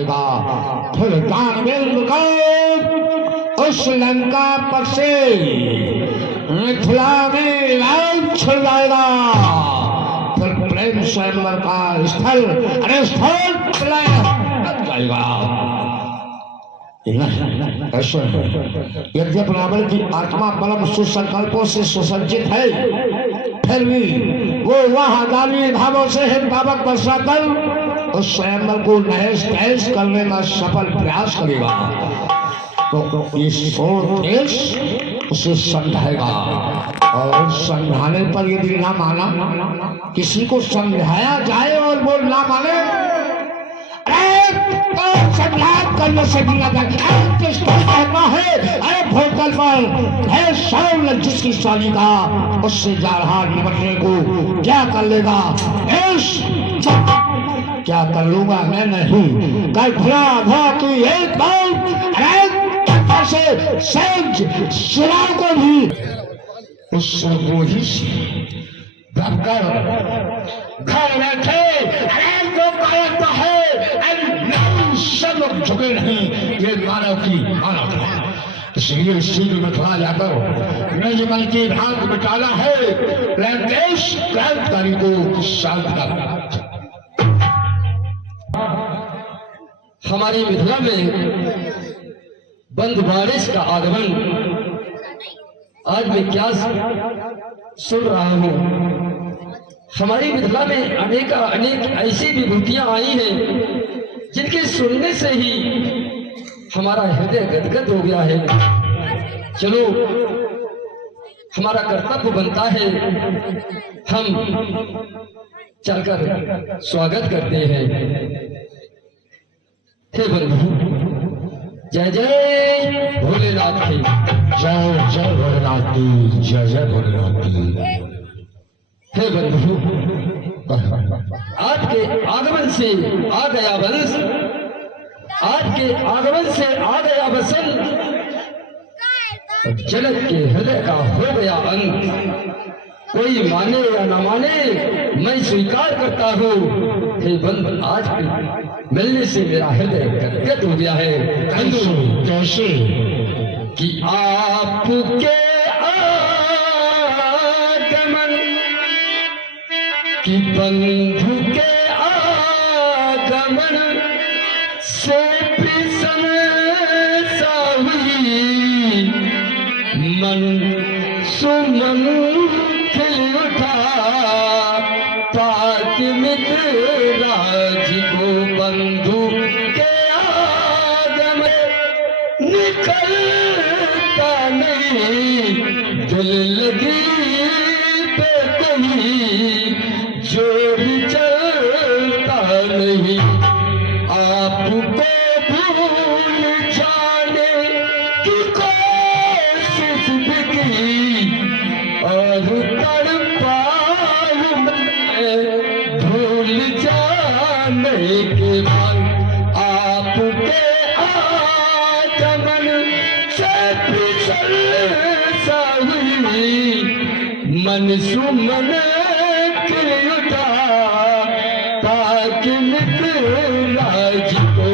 फिर दानवेंद्र को उस लंका पर से मिथिला में लाल छिड़ जाएगा। फिर प्रेम स्वयंवर का स्थल अरे स्थल जाएगा। यद्यपि रावण की आत्मा परम सुसंकल्पों से सुसज्जित है, फिर भी वो वह दानी भावों से हितभावक वर्षा कर उस स्वयंवर को नहस तहस करने का सफल प्रयास करेगा। तो ये देश उसे समझाएगा और समझाने पर यदि ना माना, किसी को समझाया जाए और वो ना माने, करने से कहना है अरे भोतल पर है शौल जिसकी सालिका उससे जा रहा निपटने को क्या कर लेगा। क्या कर लूंगा मैं नहीं, कल भला भला की एक बात से शिरार को भी उस बोझी घर बैठे अरे जो कायरता है सब लोग झुके नहीं, ये मानव की मानव है। इसलिए इस चीज में थोड़ा जाकर नजमल की भाग बिटाना है, देश क्रांतिकारी को शांत करना। हमारी मिथिला में बंद बारिश का आगमन आज मैं क्या सुन रहा हूँ। हमारी मिथिला में अनेक ऐसी विभूतियां आई हैं जिनके सुनने से ही हमारा हृदय गदगद हो गया है। चलो हमारा कर्तव्य बनता है, हम चलकर स्वागत करते हैं। हे बंधु, जय जय भोलेनाथ की जय जय भोलेनाथ की जय जय भोलेनाथ की। हे बंधु, आज के आगमन से आ गया वंश, आज के आगमन से आ गया वसंत, जगत के हृदय का हो गया अंत। कोई माने या न माने मैं स्वीकार करता हूँ, हे बंधु आज के मिलने से मेरा हृदय गदगद हो गया है। कैसे कि आपके कि बंधु के आगमन से प्रसन्नता हुई, मन सुमन खिल उठा पाक मितराज को। बंधु के आगमन निकलता नहीं, दिल लगी पे कहीं जोर चलता नहीं। आपको भूल जाने की कोशिश भी की और तड़पाऊं मैं भूल जाने के बाद। आपके आगमन से प्रसन्नता हुई, मन सुमन मितराज को।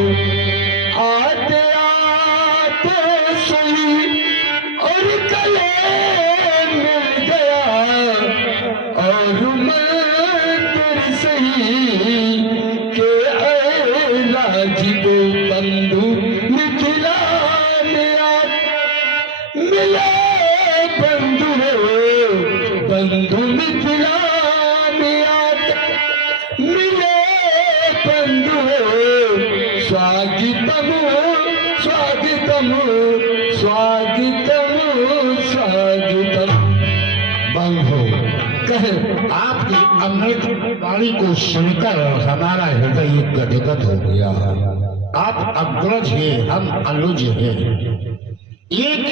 आते आते सुई और गले मिल गया और मंदिर सही के राज को। बंधु मिथिला में मिले बंधु बंधु मिथिला स्वागतम स्वागतम स्वागतम स्वागतम। बंधु कहे आपकी अमृत वाणी को सुनकर हमारा हृदय गदगद हो गया। आप अग्रज हैं, हम अनुज हैं। एक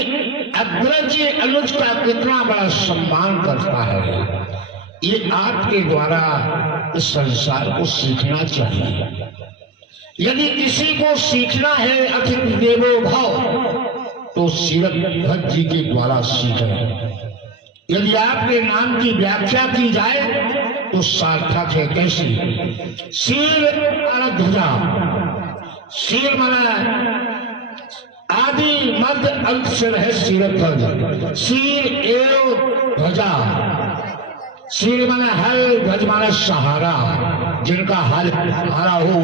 अग्रज अनुज का कितना बड़ा सम्मान करता है, ये आपके द्वारा इस संसार को सीखना चाहिए। यदि किसी को सीखना है अतिथि देवो भव तो सीरत भट्ट जी के द्वारा सीखें। यदि आपके नाम की व्याख्या की जाए तो सार्थक है। कैसी? शील अरध्वजा शील माना आदि मध्य अंत से रहे शील ध्वज। शील एवं ध्वजा। शील माना हल, ध्वज माना सहारा, जिनका हल हारा हो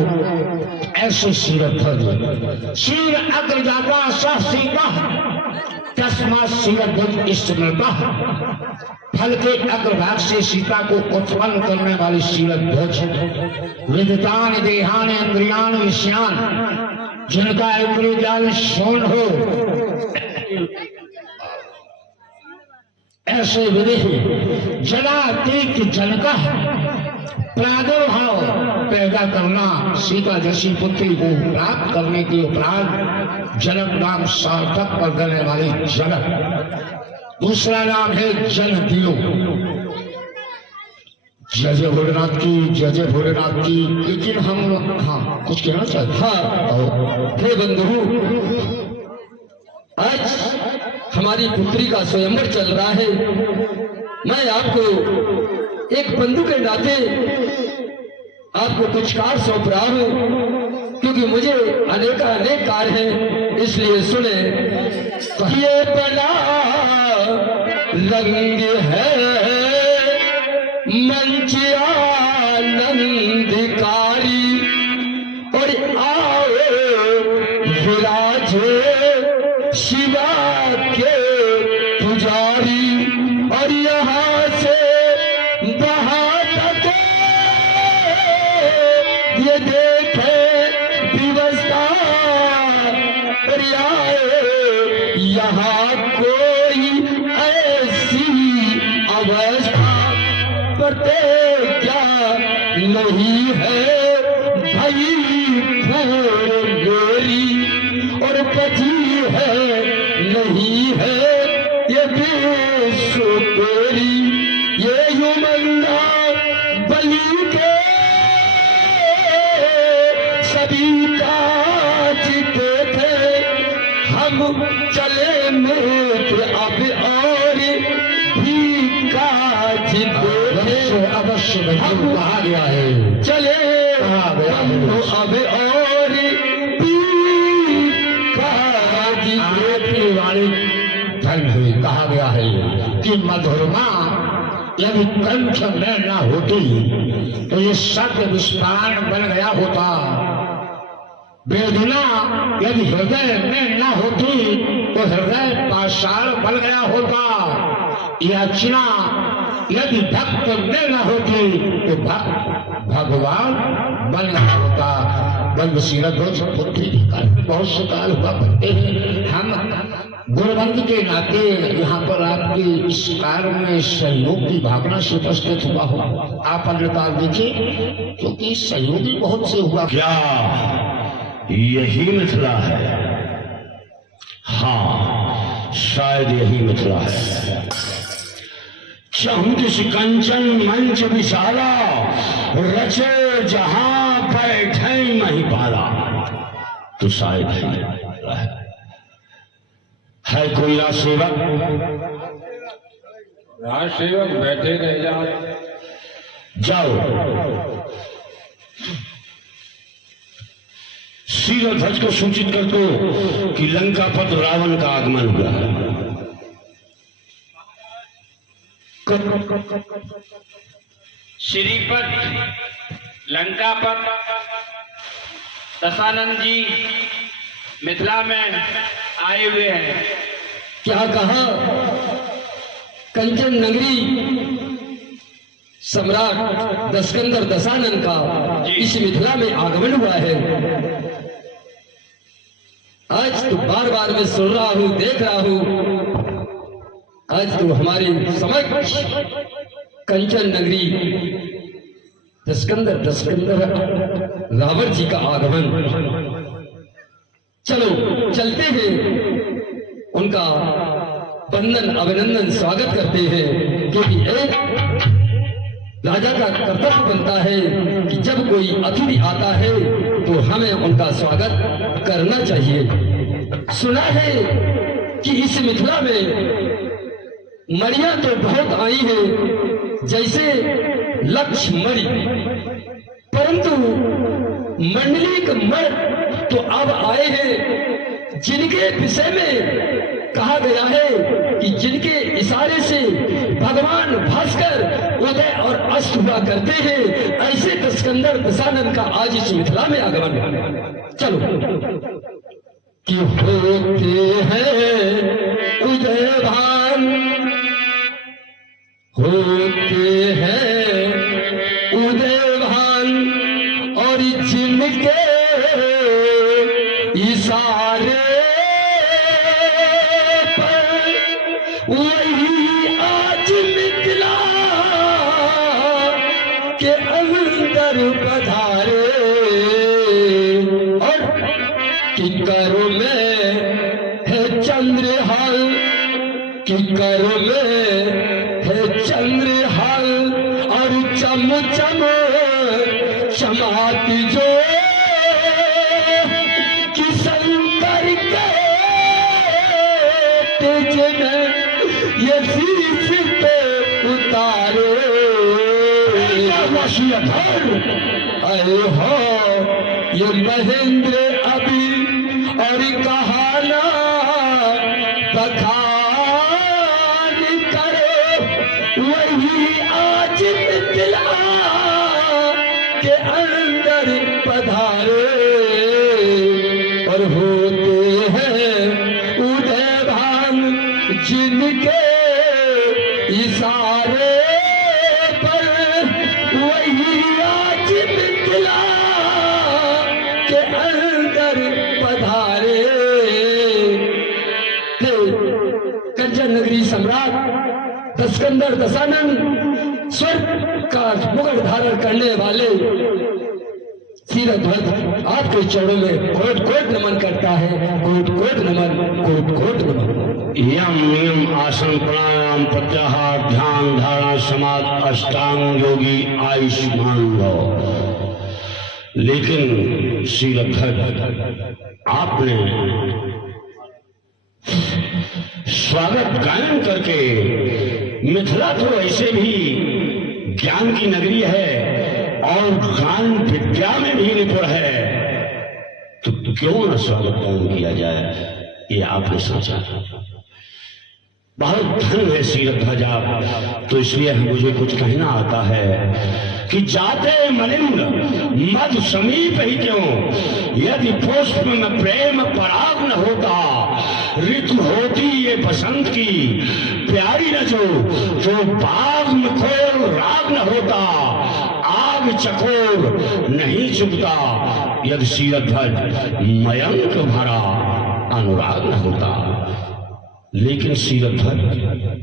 ऐसे शील ध्वज। शील अग्रजाता सीता तस्मा शील ध्वज स्मृता। फल के अग्रभाग से सीता को उत्पन्न करने वाली शील ध्वज। विदितान देहान इंद्रियान विषयान, जिनका इंद्रिय ज्ञान शून्य हो ऐसे विधि जनातीत जनका प्रादुर्भाव पैदा करना। सीता जैसी पुत्री को प्राप्त करने के उपरांत जनक नाम सार्थक कर देने वाली जनक। दूसरा नाम है जन दियो। जय जय भोलेनाथ की, जय जय भोलेनाथ की। लेकिन हम लोग हाँ कुछ कहना चाहते। हाँ हे बंधु, आज हमारी पुत्री का स्वयंवर चल रहा है। मैं आपको एक बंधु के नाते आपको कुछ कार्य सौंप रहा हूं, क्योंकि मुझे अनेक कार्य हैं, इसलिए सुने। ये बड़ा रंग है मंच आनंदकारी, और आओ विराजे शिवा के पुजारी, और यहाँ से वहाँ तक ये देखे व्यवस्था, और यहाँ कोई ऐसी अवस्था प्रतिज्ञा नहीं है भाई गोरी, और बची है नहीं है ये विश्व गोरी। ये युमंगा बलि के सभी काज थे, हम चले में अब और भी काज थे। अवश्य कहा गया है, चले अब और भी काज थे। वाली धर्म हुई। कहा गया है कि मधुरमा यदि कंठ में न होती तो ये सत्य विस्फारण बन गया होता। वेदना यदि हृदय में न होती तो हृदय पाषाण बन गया होता। याचना यदि भक्त में न होती तो भक्त भगवान बन गया होता। बंदशीला ध्वज पुत्री बहुत से काल हुआ करते हैं। हम गुरुवंत के नाते यहाँ पर आपकी इस कार्य में सहयोग की भावना से उपस्थित हुआ हो। आप अन्यकाल देखिए, क्योंकि सहयोगी बहुत से हुआ। क्या यही मिथिला है? हाँ, शायद यही मिथिला है। चहुदिश कंचन मंच विशाला, रचे जहां बैठे महिपाला। तो शायद है कोई राजसेवक? राजसेवक बैठे रह जाओ, शीलध्वज को सूचित कर दो कि लंका पर रावण का आगमन हुआ है। श्रीपत लंका पर दशानंद जी मिथिला में आए हुए हैं। क्या कहा? कंचन नगरी सम्राट दशकंदर दशानन का इस मिथिला में आगमन हुआ है। आज तो बार बार मैं सुन रहा हूं, देख रहा हूं, आज तो हमारे समक्ष कंचन नगरी दशकंदर रावण जी का आगमन। चलो चलते हैं, उनका वंदन अभिनंदन स्वागत करते हैं, क्योंकि एक राजा का कर्तव्य बनता है कि जब कोई अतिथि आता है तो हमें उनका स्वागत करना चाहिए। सुना है कि इस मिथिला में मड़ियां तो बहुत आई है, जैसे लक्ष्य मणि, परंतु मंडलिक मण तो अब आए हैं जिनके विषय में कहा गया है कि जिनके इशारे से भगवान भास्कर उदय और अस्त हुआ करते हैं, ऐसे दशकंदर दशानन का आज इस मिथिला में आगमन। चलो कि होते हैं उदयभान, होते हैं उदयभान, और जिनके इशारे पर वही आज मिथिला के अंदर पधारे, और किकर में है चंद्रहाल, किकर में है चंद्रहाल, और चम चम चमाती जो कि शंकर के तेज में ये शीश पे उतारे। अरे हो ये महेंद्र अभी और कहाना बखान करे, वही आज मिथिला के अंदर पधारे, और होते हैं उदयभान जिनके इशारे पर वही आज मिथिला के अंदर पधारे। कंचन नगरी सम्राट दशकंदर दशानन स्वर्ग का मुकुट धारण करने वाले सीरध्वज आपके चरणों में कोट कोट नमन करता है, कोट कोट नमन, कोट कोट नमन। यम नियम आसन प्राणायाम प्रत्याहार ध्यान धारणा समाधि अष्टांग योगी आयुष्मान भव। लेकिन सीरध्वज आपने स्वागत गायन करके, मिथिला तो ऐसे भी ज्ञान की नगरी है और ज्ञान विद्या में भी निपुण है, तो क्यों न स्वागत गायन किया जाए, ये आपने सोचा। बहुत धन है सीरध्वज आप, तो इसलिए मुझे कुछ कहना आता है कि जाते मलिंद मध समीप ही क्यों, यदि पुष्प में प्रेम पराग न होता, ऋतु होती ये बसंत की प्यारी न जो बाग में खोल राग न होता, आग चकोर नहीं चुभता, यदि सीरध्वज मयंक भरा अनुराग न होता। लेकिन सीरध्वज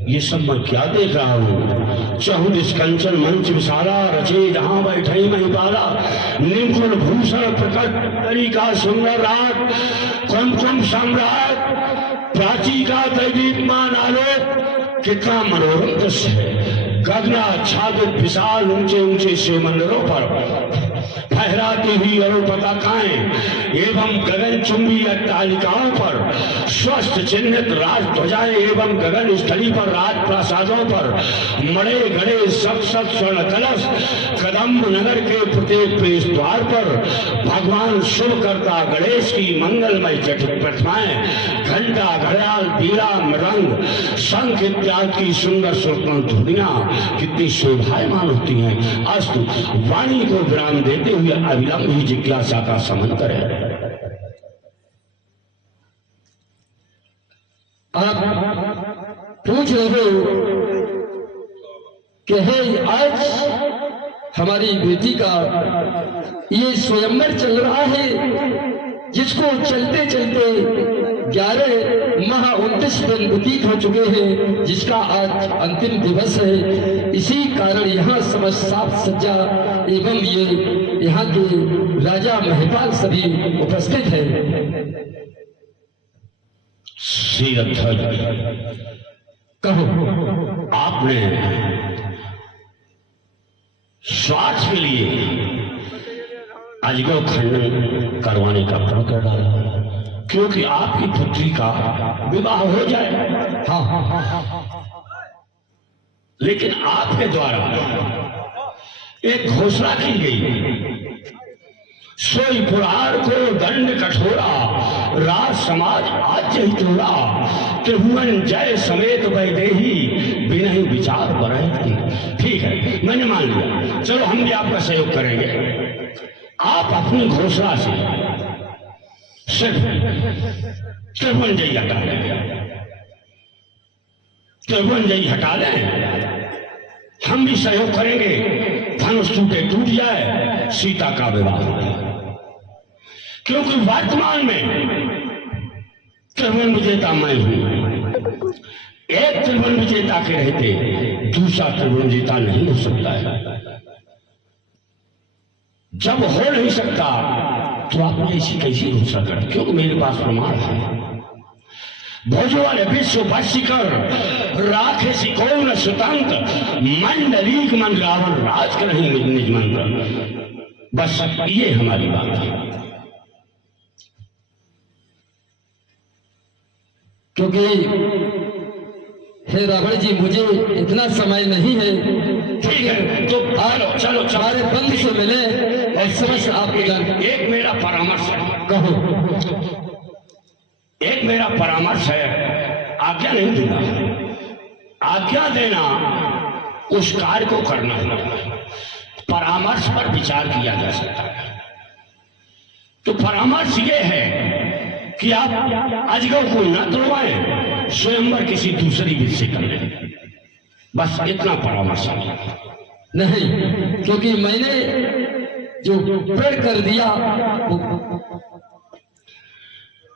ये सब मैं क्या देख रहा हूँ, चहुदिश कंचन मंच विशाला, रचे जहां बैठे महिपाला, निम्न भूषण प्रकट तरीका सुंदर राग, कुमकुम सम्राट प्राची का दैदीप्यमान आलोक, कितना मनोरम दृश्य है। गगनाच्छादित विशाल ऊंचे ऊंचे से मंदिरों पर फहराती हुई अरुण पताकाएं एवं गगन चुंबी अट्टालिकाओं पर स्वस्थ चिन्हित राज ध्वजाएं एवं गगन स्थली पर राज प्रासादों पर मड़े गड़े सत सत स्वर्ण कलश, कदम्ब नगर के प्रत्येक प्रवेश द्वार पर भगवान शुभ करता गणेश की मंगलमय जटित प्रतिमाएं, घंटा घड़ियाल बीड़ा मृदंग शंख इत्यादि की सुंदर सुरपण ध्वनियां कितनी शोभायमान होती हैं। अस्तु वाणी को विराम देते हुए अविलंब ही जिज्ञासा का समन करें। आप पूछ रहे हो कि है आज हमारी बेटी का ये स्वयंवर चल रहा है, जिसको चलते चलते 11 माह 29 दिन व्यतीत हो चुके हैं, जिसका आज अंतिम दिवस है। इसी कारण यहाँ समस्त साफ सज्जा एवं ये यहाँ के राजा महिपाल सभी उपस्थित है। सीरध्वज कहो, आपने स्वार्थ के लिए अजगो खंडन करवाने का प्रण कर डाला, क्योंकि आपकी पुत्री का विवाह हो जाए। हाँ। लेकिन आपके द्वारा एक घोषणा की गई सोई पुराण को दंड कठोरा, राज समाज आज ही तोड़ा, त्रिभुवन जय समेत वैदेही, बिना ही विचार बरहती। ठीक है, मैंने मान लिया, चलो हम भी आपका सहयोग करेंगे। आप अपनी घोषणा से सिर्फ त्रिभुवन जय हटा लें, त्रिभुवन जय हटा लें, हम भी सहयोग करेंगे। धनुष टूट जाए, सीता का विवाह हो जाए। क्योंकि वर्तमान में त्रिभुवन विजेता मैं हूं। एक त्रिभुवन विजेता के रहते दूसरा त्रिभुवन विजेता नहीं हो सकता है। जब हो नहीं सकता तो आपने ऐसी कैसी घोषणा कर, क्योंकि मेरे पास प्रमाण है। भोजो वाले विश्व बसिकर राखे सिकोन स्वतंत्र, मंडलीक मन रावण राज कर नहीं निज मंत्र। बस ये हमारी बात है। क्योंकि हे रावण जी, मुझे इतना समय नहीं है। ठीक है, तो चलो हमारे बंद से मिले और समझ आपके जान। एक मेरा परामर्श है, कहो। एक मेरा परामर्श है, आज्ञा नहीं दूंगा। आज्ञा देना उस कार्य को करना है, परामर्श पर विचार किया जा सकता है। तो परामर्श ये है कि आप अजगर को न तोड़वाएं, स्वयंवर किसी दूसरी विधि से कर लें। बस इतना परामर्श है। नहीं, क्योंकि मैंने जो प्रण कर दिया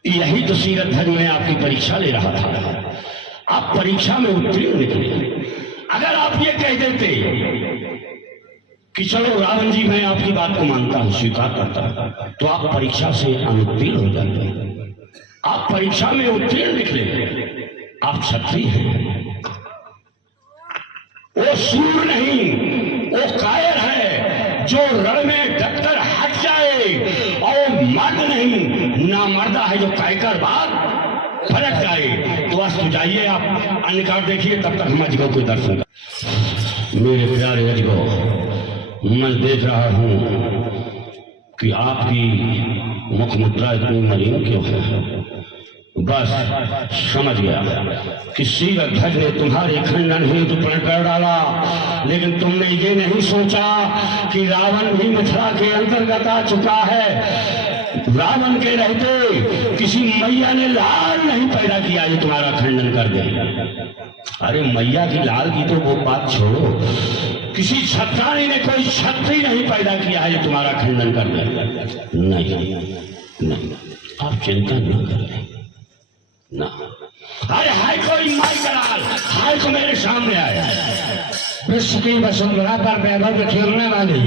यही तो सीरत ध्वज में आपकी परीक्षा ले रहा था। आप परीक्षा में उत्तीर्ण निकले। अगर आप ये कह देते कि चलो रावण जी, मैं आपकी बात को मानता हूं, स्वीकार करता हूं, तो आप परीक्षा से अनुत्तीर्ण हो जाते। आप परीक्षा में उत्तीर्ण निकले, आप क्षत्रिय हैं। वो सूर नहीं, वो कायर है जो रण में डटकर हट जाए, और मर्द नहीं, ना मर्दा है जो कहकर बाद फलक जाए। तो बस तो जाइए, आप अन्य कार्य देखिए, तब तक हम अजगो को दर्शन कर। मेरे प्यारे अजगो, मैं देख रहा हूं कि आपकी मुख मुद्रा इतनी मलिन क्यों है। बस समझ गया कि सीरत ध्वज ने तुम्हारे खंडन हेतु प्रण कर डाला, लेकिन तुमने ये नहीं सोचा कि रावण भी मिथिला के अंतर्गत आ चुका है। रावण के रहते किसी मैया ने लाल नहीं पैदा किया जो तुम्हारा खंडन कर दे। अरे मैया की लाल की तो वो बात छोड़ो, किसी छत्राणी ने कोई छत्री नहीं पैदा किया है जो तुम्हारा खंडन कर दे। नहीं नहीं, आप चिंता न करें ना। अरे हाय कोई माई कराल, हाय को मेरे सामने आया। विश्व की वसुंधरा पर वैभव खेलने वाली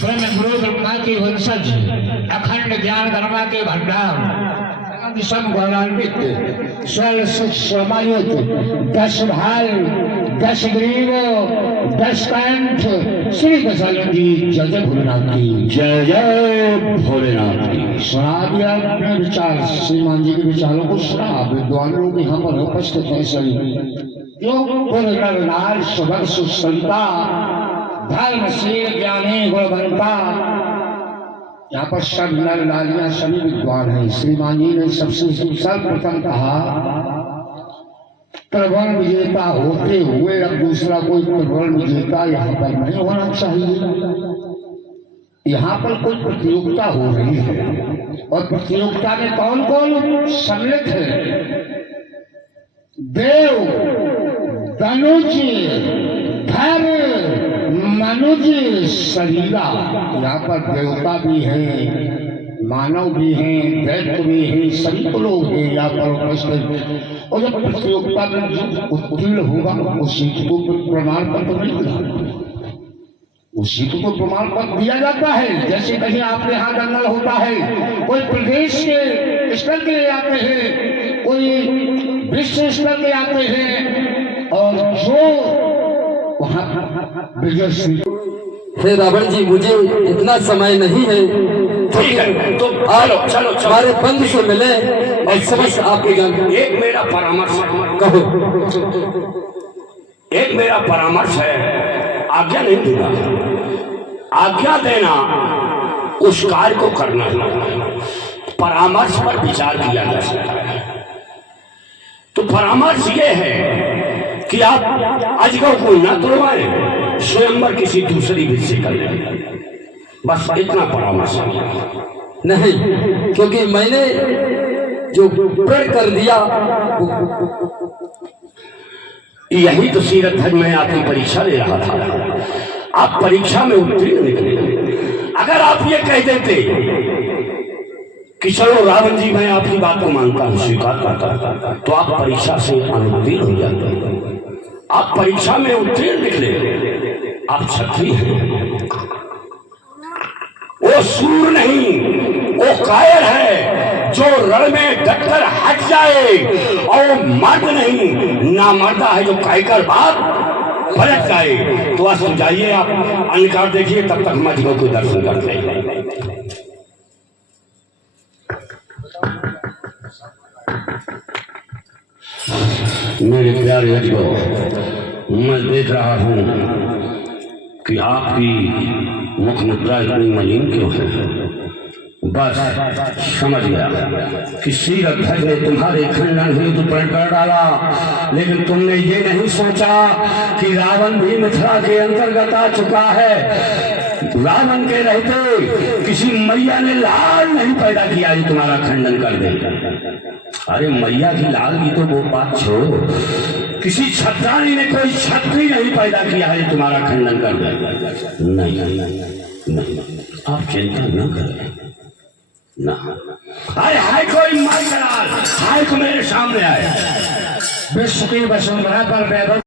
ब्रह्म गुरु ब्रह्मा की वंशज, अखंड ज्ञान कर्मा के भंडार, सम गौरवान्वित, स्वर्ग सुख समायुत, 10 भाल, 10 ग्रीव, 10 कंठ, श्री दशानंद जी। जय जय भोलेनाथ की, जय जय भोलेनाथ की। सुना दिया अपने विचार, श्रीमान जी के विचारों को सुना। विद्वान लोग यहाँ पर उपस्थित हैं सभी। नार सुभग सुसंता, धर्मशील ज्ञानी गुणवंता। यहाँ पर सब नर नारियां सभी विद्वान हैं। श्रीमान जी ने सबसे सर्वप्रथम कहा, त्रिभुवन विजेता होते हुए अब दूसरा कोई त्रिभुवन विजेता यहाँ पर नहीं होना चाहिए। यहाँ पर कोई प्रतियोगिता हो रही है, और प्रतियोगिता में कौन कौन सम्मिलित है? देव, धनुज, धर, मनुज, शरीरा। यहाँ पर देवता भी हैं, मानव भी हैं, दैत्य भी हैं, सभी लोग हैं यहाँ पर उपस्थित। और जब प्रतियोगिता में जो उत्तीर्ण होगा उसी को प्रमाण पत्र मिलेगा, उसी को प्रमाण पत्र दिया जाता है। जैसे कहीं आपके यहाँ दंगल होता है, कोई प्रदेश के स्तर के आते हैं, कोई विश्व स्तर के आते हैं, और जो वहाँ विजय। हे रावण जी, मुझे इतना समय नहीं है। ठीक है, तो चलो हमारे बंद से मिले और समझ आपके जान। एक मेरा परामर्श, कहो। एक मेरा परामर्श है, आज्ञा नहीं दूंगा। आज्ञा देना उस कार्य को करना है। परामर्श पर विचार किया जा सकता है। तो परामर्श ये है कि आप अजगर को न तोड़वाएं, स्वयंवर किसी दूसरी विधि से कर लें। बस इतना परामर्श नहीं, क्योंकि मैंने जो प्रण कर दिया यही तो सीरत धर्म में आपकी परीक्षा ले रहा था। आप परीक्षा में उत्तीर्ण निकले। अगर आप ये कह देते कि चलो रावण जी मैं आपकी बात को मानता हूं, स्वीकार करता, तो आप परीक्षा से अनुत्तीर्ण हो जाते। आप परीक्षा में उत्तीर्ण निकले, आप क्षत्रिय हैं। वो सूर नहीं, वो कायर है जो रण में डटकर हट जाए, और वो मर्द नहीं, ना मर्दा है जो कहकर बात पलट जाए। तो आज तो जाइए, आप अन्यकार देखिए, तब तक हम अजगर को दर्शन करते हैं। मेरे प्यारे अजगर, मैं देख रहा हूं कि आपकी मुख मुद्रा इतनी मलिन क्यों है। बस समझ गया कि सीरत धर्म ने तुम्हारे खंडन हेतु प्रण कर डाला, लेकिन तुमने ये नहीं सोचा कि रावण भी मिथिला के अंतर्गत आ चुका है। रावण के रहते किसी मैया ने लाल नहीं पैदा किया जो तुम्हारा खंडन कर दे। अरे मैया की लाल की तो वो बात छोड़ो, किसी छत्राणी ने कोई छत्री नहीं पैदा किया है जो तुम्हारा खंडन कर दे। नहीं, आप चिंता न करें ना। अरे हाय कोई माई कराल, हाय को मेरे सामने आए। विश्व की वसुंधरा पर वैभव